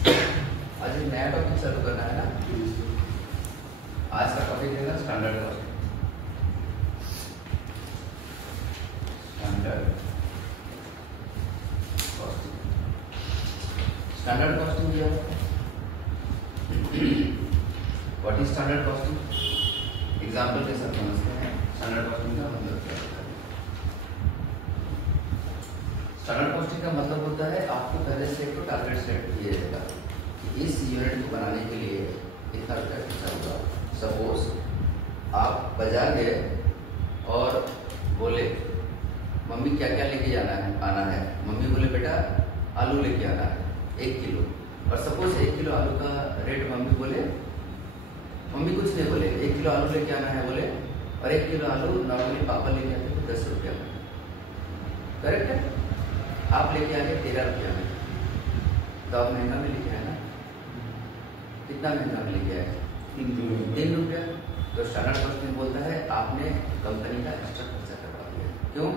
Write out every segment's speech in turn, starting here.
आज एक नया टॉपिक चालू करना है ना। आज का टॉपिक है स्टैंडर्ड कॉस्टिंग। स्टैंडर्ड कॉस्टिंग क्या है? What is standard costing? Example के साथ समझते हैं स्टैंडर्ड कॉस्टिंग का मतलब क्या होता है। स्टैंडर्ड कॉस्टिंग का मतलब होता है आपको पहले से एक टारगेट सेट किया जाएगा कि इस यूनिट को बनाने के लिए इतना रुपया खर्चा होगा। सपोज आप बाजार गए और बोले मम्मी क्या क्या लेके आना है। मम्मी बोले बेटा आलू लेके आना है 1 किलो। और सपोज 1 किलो आलू का रेट मम्मी बोले, मम्मी कुछ नहीं बोले, 1 किलो आलू लेके आना है बोले, और 1 किलो आलू नॉर्मली पापा लेके आते थे 10 रुपया में। करेक्ट है? आप लेके आ गए 13 रुपया में, तो आप महंगा में लेके आए ना। कितना महंगा में लेके आए? 3 रुपया। तो स्टैंडर्ड कॉस्टिंग बोलता है आपने कंपनी का एक्स्ट्रा खर्चा करवा दिया। क्यों?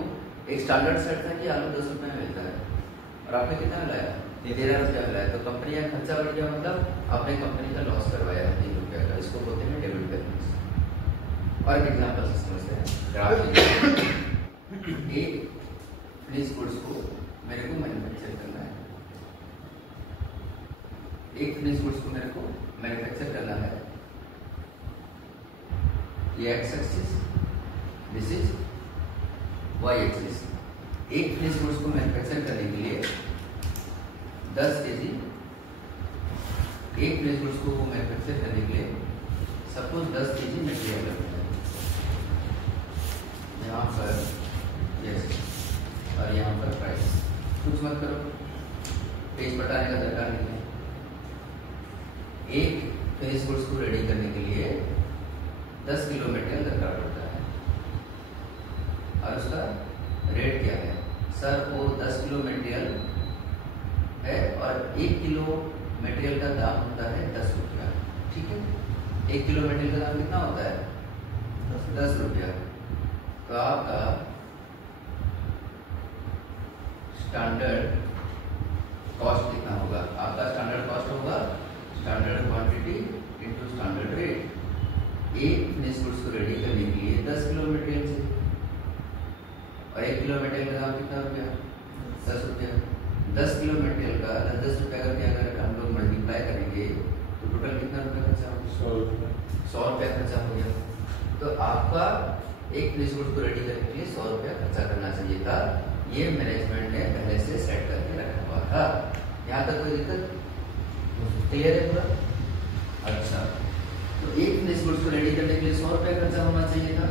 एक स्टैंडर्ड सेट था कि आलू 10 रुपये में मिलता है और आपने कितना लाया? 13 रुपया मिला है। तो कंपनी का खर्चा बढ़ गया, मतलब आपने कंपनी का लॉस करवाया है 3 रुपया का। इसको बोलते हैं डेबिट बैलेंस। और एक एग्जाम्पल से समझते हैं। ग्राफ एक फिनिश गुड्स को मेरे को मैन्युफैक्चर करना है। एक फिनिश गुड्स को मेरे को मैन्युफैक्चर करना है। ये X axis, this is Y axis. एक फिनिश गुड्स को मैन्युफैक्चर करने के लिए 10 केजी, एक फिनिश गुड्स को मैन्युफैक्चर करने के लिए सपोज 10 केजी मटेरियल लगता है। यहाँ पर यस और यहाँ पर प्राइस। कुछ मत करो, पेज पटाने का दरकार नहीं है। एक फिनिश गुड्स को रेडी करने के लिए 10 किलो मटेरियल दरकार पड़ता है और उसका रेट क्या है? सर वो 10 किलो मटेरियल है और 1 किलो मटेरियल का दाम होता है 10 रुपया। ठीक है? 1 किलो मटेरियल का दाम कितना होता है? 10 रुपया। तो आपका स्टैंडर्ड कॉस्ट कितना होगा? आपका स्टैंडर्ड कॉस्ट होगा standard quantity into standard rate. एक फिनिश गुड्स को रेडी करने के लिए 10 किलो मटेरियल चाहिए और 1 किलो मटेरियल का दाम कितना रुपया? 10 रुपया। 10 किलो मटेरियल का 10 रुपया करके अगर हम लोग मल्टीप्लाई करेंगे तो टोटल कितना रुपया खर्चा होगा? 100 रुपया खर्चा हो गया। तो आपका एक फिनिश गुड्स को रेडी करने के लिए 100 रुपया खर्चा करना चाहिए था। ये मैनेजमेंट ने पहले से सेट करके रखा हुआ था। यहाँ तक कोई दिक्कत? क्लियर है पूरा? अच्छा, तो एक फिनिश गुड्स को रेडी करने के लिए 100 रुपया खर्चा होना चाहिए था।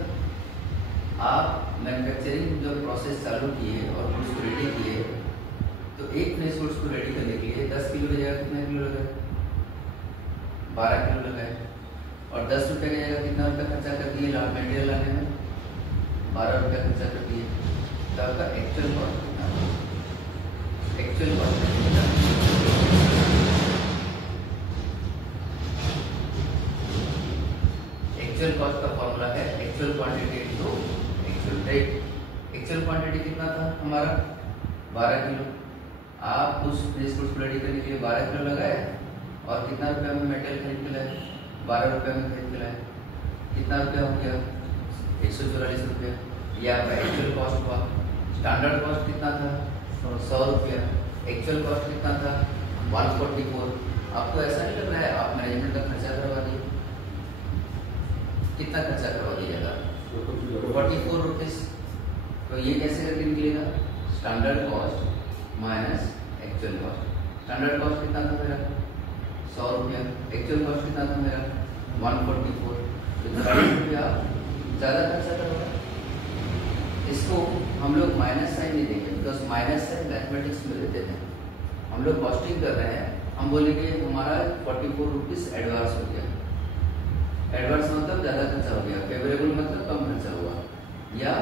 आप मैन्युफैक्चरिंग जो प्रोसेस चालू किए और गुड्स को रेडी किए, तो एक फिनिश गुड्स को रेडी करने के लिए 10 किलो की जगह कितने किलो लगाए? 12 किलो लगाए। और 10 रुपये की जगह कितना रुपया खर्चा कर दिए मटेरियल लाने में? 12 रुपया खर्चा कर दिए। तो आपका एक्चुअल कॉस्ट कितना है? एक्चुअल कॉस्ट एक्चुअल कॉस्ट का फॉर्मूला है actual quantity into actual rate. Actual quantity कितना था हमारा? 12 किलो। आप उस फिनिश गुड्स रेडी करने के लिए 12 किलो लगाए और कितना रुपया में मटेरियल खरीद के लाए? 12 रुपये में खरीद के लाए। कितना रुपया हो गया? 144 रुपया। ये आपका एक्चुअल कॉस्ट हुआ। स्टैंडर्ड कॉस्ट कितना था? 100 रुपया। एक्चुअल कॉस्ट कितना था? 144। आपको ऐसा नहीं लग रहा है आप मैनेजमेंट का खर्चा करवा दिए? कितना खर्चा करवा दिया था? 44 रुपीज। तो ये कैसे करके निकलेगा? Standard cost minus actual cost. Standard cost कितना था मेरा? 100 रुपया। एक्चुअल कॉस्ट कितना था मेरा? 144। तो 40 रुपया ज़्यादा खर्चा करवा। इसको हम लोग माइनस साइन नहीं देंगे, बिकॉज माइनस साइन मैथमेटिक्स में देते थे। हम लोग कॉस्टिंग कर रहे हैं, हम बोलेंगे हमारा 44 रुपीज एडवांस हो गया। एडवांस मतलब ज़्यादा खर्चा हो गया, फेवरेबल मतलब कम खर्चा हुआ। या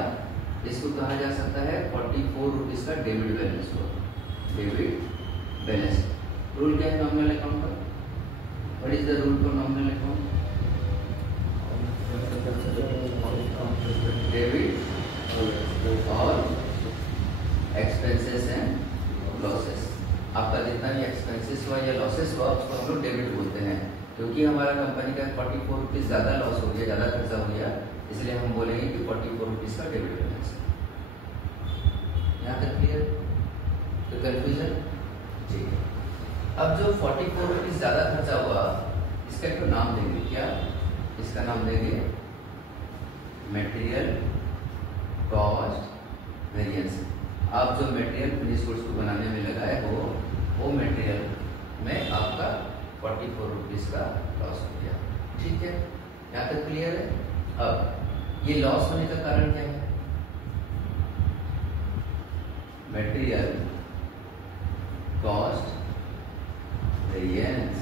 इसको कहा जा सकता है 44 रुपीज का डेबिट बैलेंस हुआ। डेबिट बैलेंस रूल क्या है नॉमिनल अकाउंट का? What is the rule for nominal account? Debit और एक्सपेंसेस एंड लॉसेस। आपका जितना भी एक्सपेंसेस हुआ या लॉसेस हुआ उसको हम लोग डेबिट बोलते हैं, क्योंकि हमारा कंपनी का 44 रुपीज़ ज़्यादा लॉस हो गया, ज़्यादा खर्चा हो गया, इसलिए हम बोलेंगे कि 44 रुपीज़ का डेबिट बैलेंस। यहाँ तक क्लियर? तो कन्फ्यूजन? ठीक है। अब जो 44 रुपीज़ ज़्यादा खर्चा हुआ इसका एक नाम देंगे, क्या? इसका नाम देंगे मटेरियल कॉस्ट वेरिएंस। आप जो मटेरियल फिनिश गुड्स को बनाने में लगाए हो वो मटेरियल में आपका 44 रुपीज़ का लॉस हो गया। ठीक है, यहाँ तक क्लियर है? अब ये लॉस होने का कारण क्या है? मटेरियल कॉस्ट वेरिएंस,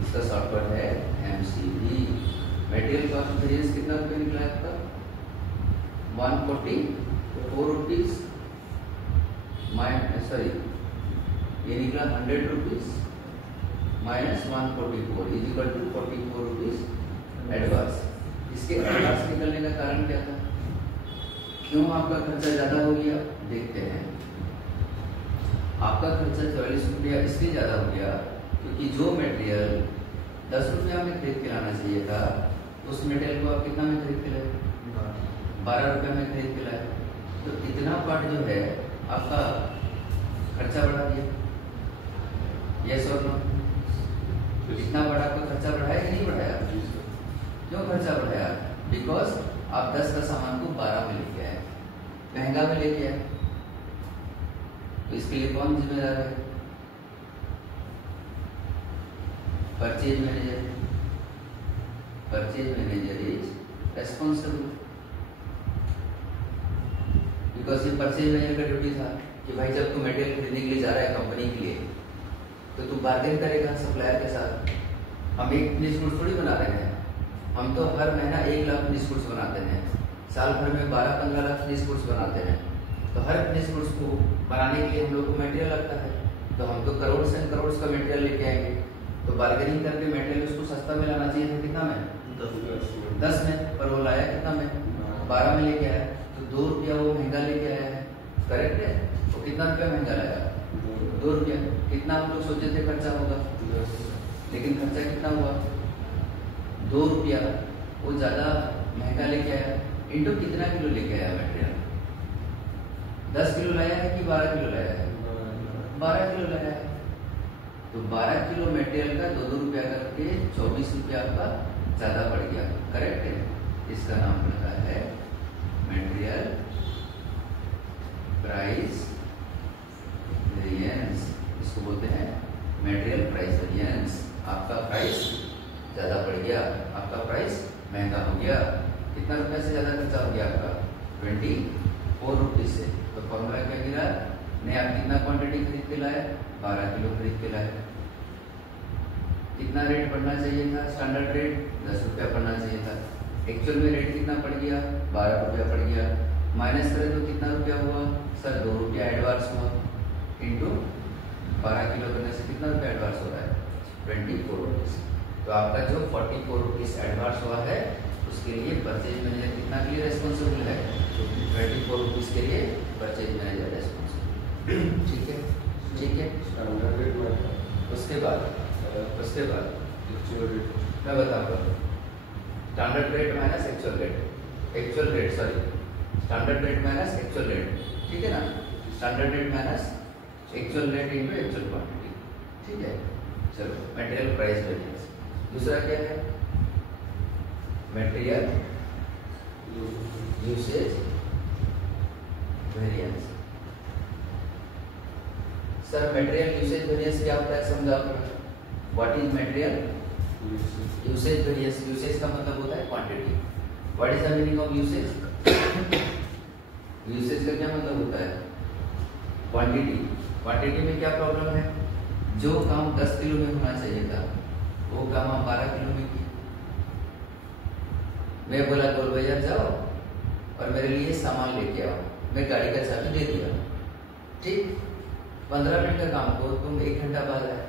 इसका शॉर्टकट है MCV। मटेरियल कॉस्ट वेरिएंस कितना रुपये निकला है आपका? 144 रुपीज़ सॉरी ये निकला 100 rupees minus 144 is equal to 44 rupees advance. इसके एडवांस निकलने का कारण क्या था? क्यों आपका खर्चा ज़्यादा हो गया? देखते हैं। आपका खर्चा 44 रुपया इसलिए ज़्यादा हो गया क्योंकि जो मटेरियल 10 रुपया में खरीद के लाना चाहिए था उस मटेरियल को आप कितना में खरीद के लाए? 12 रुपये में खरीद के लाए। तो इतना पार्ट जो है आपका खर्चा बढ़ा दिया। यस और नो? इतना बड़ा आपका खर्चा बढ़ाया कि नहीं बढ़ाया? क्यों खर्चा बढ़ाया? बिकॉज आप 10 का सामान को 12 में लेके आए, महंगा में लेके आए। तो इसके लिए कौन जिम्मेदार है? Purchase manager. Purchase manager is responsible, because ये परचेज मैनेजर का ड्यूटी था कि भाई जब तू मटेरियल खरीदने के लिए जा रहा है कंपनी के लिए तो तू बार्गेन करेगा सप्लायर के साथ। हम एक फिनिश गुड्स थोड़ी बना रहे हैं, हम तो हर महीना 1 लाख फिनिश गुड्स बनाते हैं, साल भर में 12-15 लाख फिनिश गुड्स बनाते हैं। तो हर फिनिश गुड्स को बनाने के लिए हम लोग को मटेरियल लगता है, तो हम तो करोड़ से करोड़ का मटेरियल लेके आएंगे। तो बार्गेनिंग करके मटेरियल उसको सस्ता में लाना चाहिए था, कितना में? 10 में, पर वो लाया कितना में? 12 में लेके आया। तो 2 रुपया वो महंगा लेके आया है, करेक्ट है? वो कितना रुपया महंगा लाया? 2 रुपया। कितना हम लोग सोचे थे खर्चा होगा, लेकिन खर्चा कितना हुआ? 2 रुपया। वो ज़्यादा महंगा लेके आया। इंटू कितना किलो लेके आया मटेरियल? 10 किलो लाया है कि 12 किलो लाया है? 12 किलो लाया है। तो 12 किलो मटेरियल का 2-2 रुपया करके 24 रुपया आपका ज़्यादा पड़ गया, करेक्ट है? इसका नाम पड़ता है मटेरियल प्राइस वेरिएंस। इसको बोलते हैं मटेरियल प्राइस वेरिएंस। आपका प्राइस ज़्यादा बढ़ गया, आपका प्राइस महंगा हो गया। कितना रुपये से ज़्यादा खर्चा हो गया आपका? 24 रुपीज़ से। तो फॉर्मूला क्या गिरा? नहीं, आप कितना क्वांटिटी खरीद के लाए? 12 किलो खरीद के लाए। कितना रेट बढ़ना चाहिए था? स्टैंडर्ड रेट 10 रुपया पड़ना चाहिए था। एक्चुअल में रेट कितना पड़ गया? 12 रुपया पड़ गया। माइनस करें तो कितना रुपया हुआ? सर 2 रुपया एडवांस हुआ, इंटू 12 किलो करने से कितना रुपया एडवांस हो रहा है? 24 रुपीज़। तो आपका जो 44 रुपीज़ एडवांस हुआ है उसके लिए परचेज मैनेजर कितना के लिए रेस्पॉन्सिबल है? 24 रुपीज़ के लिए परचेज मैनेजर रेस्पॉन्सिबल। ठीक है, ठीक है। उसके बाद मैं बताऊँगा standard rate minus actual rate. Actual rate sorry standard rate minus actual rate, ठीक है ना? Standard rate minus actual rate into actual quantity, ठीक है? चलो, मटेरियल प्राइस वेरिएंस। दूसरा क्या है? Material usage variance. Sir material usage variance क्या होता है समझाओ। What is material usage variance? Usage का मतलब होता है quantity. What is the meaning of usage? Usage का क्या मतलब होता है? क्वांटिटी। क्वांटिटी में क्या प्रॉब्लम है? जो काम 10 किलो में होना चाहिए था वो काम हम 12 किलो में किए। मैं बोला गोल बाजार जाओ और मेरे लिए सामान लेके आओ, मैं गाड़ी का चाबी दे दिया, ठीक? 15 मिनट का काम को तुम 1 घंटा बाद आए।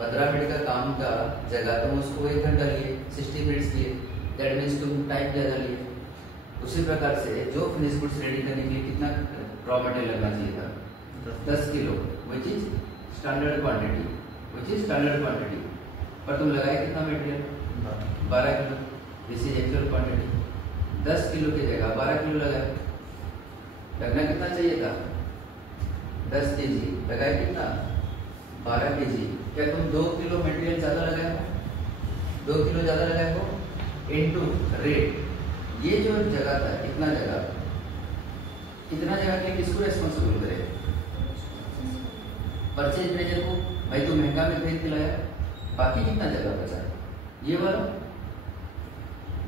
15 मिनट का काम का जगह तुम उसको 1 घंटा लिए, 60 मिनट्स लिए, दैट मीन्स तुम टाइम ज़्यादा लिए। उसी प्रकार से जो फिनिश गुड्स रेडी करने के लिए कितना रॉ मटेरियल लगना चाहिए था? 10 kilo, which is standard quantity which is standard quantity, पर तुम लगाए कितना material? 12 kilo. This is actual quantity. 10 kilo की जगह 12 किलो लगाए। लगना कितना चाहिए था? 10 kg। लगाए कितना? 12 kg। क्या तुम 2 किलो मटेरियल ज्यादा लगाए हो? 2 किलो ज्यादा लगाए हो इनटू रेट। ये जो जगह था, कितना जगह के लिए किसको रेस्पॉन्सिबल करे? परचेज मैनेजर को। भाई तू महंगा में खरीद के लाया, बाकी कितना जगह बचा? ये वाला।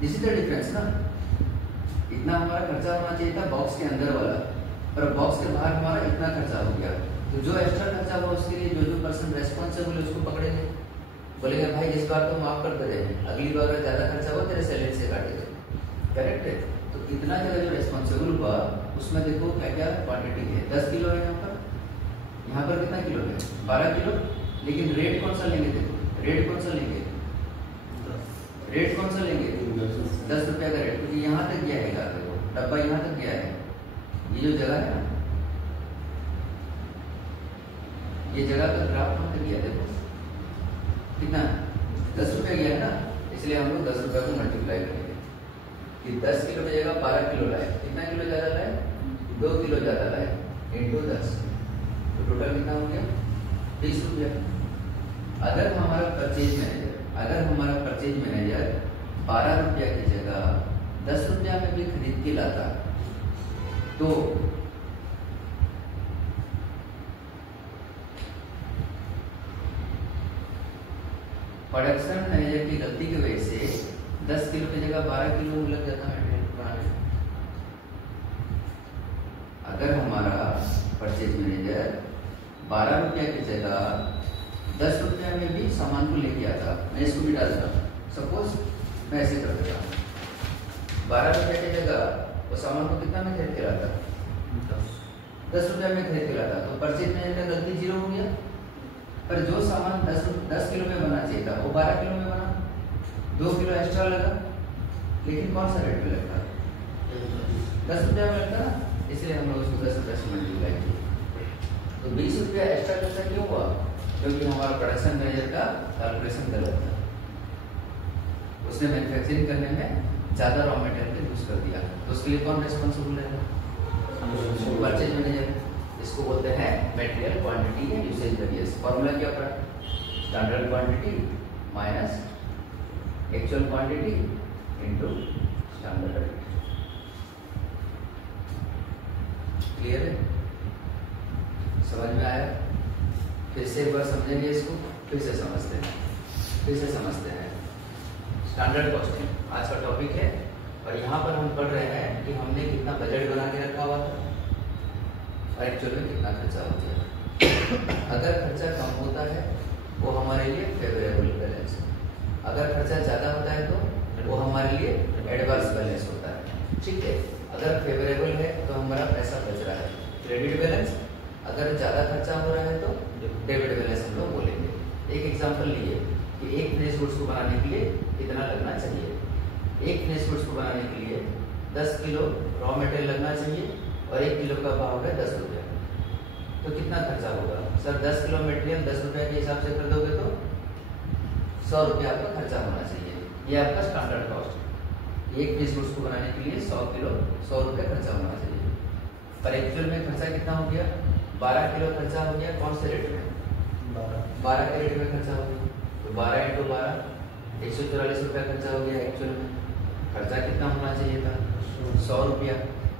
दिस इज द डिफरेंस ना। इतना हमारा खर्चा होना चाहिए था बॉक्स के अंदर वाला, पर बॉक्स के बाहर हमारा इतना खर्चा हो गया। तो जो एक्स्ट्रा खर्चा हुआ उसके लिए जो पर्सन रेस्पॉन्सिबल है उसको पकड़ेंगे, बोलेंगे भाई इस बार तो माफ कर दे, अगली बार अगर ज्यादा खर्चा हुआ तेरे सैलरी से काटेंगे। करेक्ट है। तो इतना जगह जो रेस्पॉन्सिबल हुआ उसमें देखो क्या क्या क्वांटिटी है। 10 किलो है यहाँ पर कितना किलो है? 12 किलो। लेकिन रेट कौन सा लेंगे? देखो रेट कौन सा लेंगे? रेट कौन सा लेंगे? 10 रुपया का रेट, क्योंकि यहाँ तक गया है। देखो डब्बा यहाँ तक गया है। ये जो जगह है ना, ये जगह का ग्राफ कहाँ तक गया? देखो कितना? 10 रुपया गया है ना, इसलिए हम लोग 10 रुपया को मल्टीप्लाई करेंगे कि 10 किलो की जगह 12 किलो लाए। कितना किलो ज्यादा लाए? 2 किलो ज्यादा लाए इंटू 10, तो टोटल कितना हो गया? 20 रुपया। अगर हमारा परचेज मैनेजर 12 रुपया की जगह 10 रुपया में भी खरीद के लाता, तो प्रोडक्शन मैनेजर की गलती की वजह से 10 किलो की जगह 12 किलो लग जाता मटेरियल बनाने। अगर हमारा परचेज मैनेजर 12 रुपया की जगह 10 रुपया में भी सामान को लेके आता, मैं इसको भी डालता, सपोज मैं ऐसे कर देता हूँ। 12 रुपया की जगह वो सामान को कितना में खरीद के लाता? 10 रुपया में खरीद के लाता, तो परचेज मैनेजर का गलती 0 हो गया। पर जो सामान 10 किलो में बना चाहिए था वो 12 किलो में बना, 2 किलो एक्स्ट्रा लगा। लेकिन कौन सा रेट में लगता? 10 रुपया में लगता ना, इसलिए हम लोग उसको 10 रुपया से मल्टीप्लाई किए। तो 20 रुपया एक्स्ट्रा खर्चा क्यों हुआ? क्योंकि हमारा प्रोडक्शन मैनेजर का कैलकुलेशन गलत था। उसने मैन्युफैक्चरिंग करने में ज्यादा रॉ मटेरियल यूज कर दिया, तो उसके लिए कौन रेस्पॉन्सिबल है? Purchase manager. इसको बोलते हैं material quantity and usage variance. Formula क्या पड़ा? Standard quantity minus actual quantity into standard rate. Clear है? समझ में आया? फिर से एक बार समझेंगे इसको, फिर से समझते हैं। स्टैंडर्ड कॉस्टिंग आज का टॉपिक है, और यहाँ पर हम पढ़ रहे हैं कि हमने कितना बजट बना के रखा हुआ था और एक्चुअल में कितना खर्चा हो गया। अगर खर्चा कम होता है वो हमारे लिए फेवरेबल बैलेंस है, अगर खर्चा ज़्यादा होता है तो वो हमारे लिए एडवर्स बैलेंस होता है। ठीक है, अगर फेवरेबल है तो हमारा पैसा बच रहा है, क्रेडिट बैलेंस। अगर ज़्यादा खर्चा हो रहा है तो डेबिट बैलेंस हम लोग बोलेंगे। एक एग्जांपल लिए कि एक फिनिश गुड्स को बनाने के लिए कितना लगना चाहिए। एक फिनिश गुड्स को बनाने के लिए 10 किलो रॉ मटेरियल लगना चाहिए और 1 किलो का भाव है 10 रुपया, तो कितना खर्चा होगा? सर 10 किलो मटेरियल 10 रुपया के हिसाब से कर दोगे तो 100 रुपया आपका खर्चा होना चाहिए। ये आपका स्टैंडर्ड कॉस्ट। एक फिनिश गुड्स को बनाने के लिए 100 किलो 100 रुपया खर्चा होना चाहिए, पर एक्चुअल में खर्चा कितना हो गया? 12 किलो खर्चा हो गया। कौन से रेट में? 12 के रेट में खर्चा हो गया, तो 12 × 12 144 रुपया खर्चा हो गया। एक्चुअल में खर्चा कितना होना चाहिए था? 100 रुपया।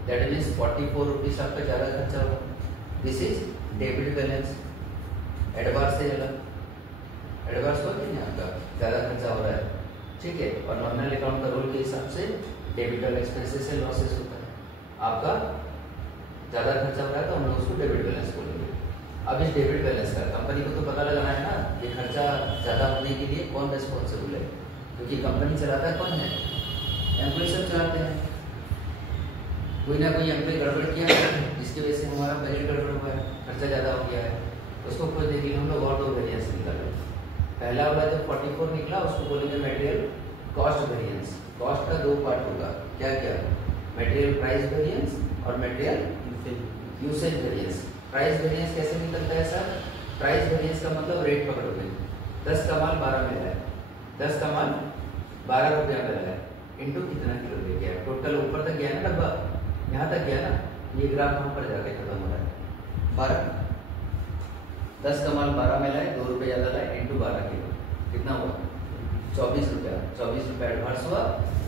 दैट मीन्स 44 रुपीज आपका ज़्यादा खर्चा होगा। This is debit balance. Advance से अलग, एडवांस को नहीं आपका ज़्यादा खर्चा हो रहा है, ठीक है। और नॉमिनल अकाउंट का रूल के हिसाब से डेबिट और एक्सपेंसेस से लॉसेस होता है। आपका ज़्यादा खर्चा हो रहा है तो हम लोग उसको डेबिट बैलेंस बोलेंगे। अब इस डेबिट बैलेंस का कंपनी को तो पता लगाना है ना, ये खर्चा ज़्यादा होने के लिए कौन रिस्पॉन्सिबल है, क्योंकि कंपनी चलाता कौन है? एम्प्लॉय सब चलाते हैं। कोई ना कोई एम्प्लॉय गड़बड़ किया है जिसकी वजह से हमारा बजट गड़बड़ हुआ है, खर्चा ज़्यादा हो गया है, उसको खोज देखिए। हम लोग और 2 वेरिएंस निकालें। पहला वाला जो 44 निकला उसको बोलेंगे मटेरियल कॉस्ट वेरिएंस। कॉस्ट का 2 पार्ट होगा, क्या क्या? मटेरियल प्राइस वेरिएंस और material usage variance. Price variance कैसे निकलता है सर? प्राइस वेरिएंस का मतलब रेट पकड़ोगे। 10 का माल 12 में है, 10 का माल 12 रुपया में है, इनटू कितना किलो ले गया, टोटल ऊपर तक गया ना डब्बा, यहाँ तक गया ना, ये ग्राफ वहाँ पर जाके खत्म हो रहा है। 10 का माल 12 में लाए, 2 रुपये ज़्यादा लाए, इनटू 12 किलो, कितना हुआ 24 रुपया। 24 रुपया एडवांस हुआ,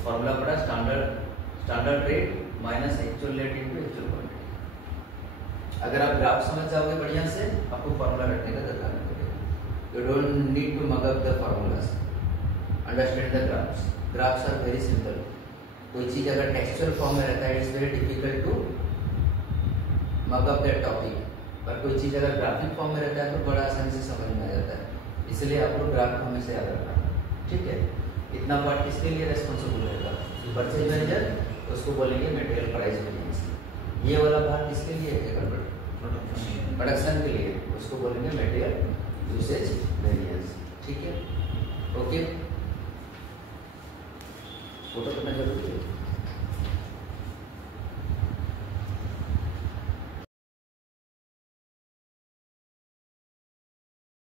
फॉर्मूला पड़ा standard rate minus actual rate into actual quantity. अगर आप ग्राफ समझ जाओगे बढ़िया से, आपको फॉर्मूला रखने का दरकार नहीं पड़ेगा। You don't need to mug up the formulas, understand the graphs. Graphs are very simple. कोई चीज अगर टेक्सचुअल फॉर्म में रहता है, it's very difficult to mug up that topic, पर कोई चीज अगर ग्राफिक फॉर्म में रहता है तो बड़ा आसानी से समझ में आ जाता है। इसलिए आप लोग ग्राफ को हमेशा याद रखना, ठीक है। इतना पार्ट किसके लिए रेस्पॉन्सिबल रहेगा, परचेज मैनेजर, उसको बोलेंगे मटेरियल प्राइस वेरिएंस। ये वाला भाग किसके लिए है, प्रोडक्शन के लिए, उसको बोलेंगे मटेरियल यूसेज वेरिएंस, ठीक है। ओके, फोटो करना जरूरी है।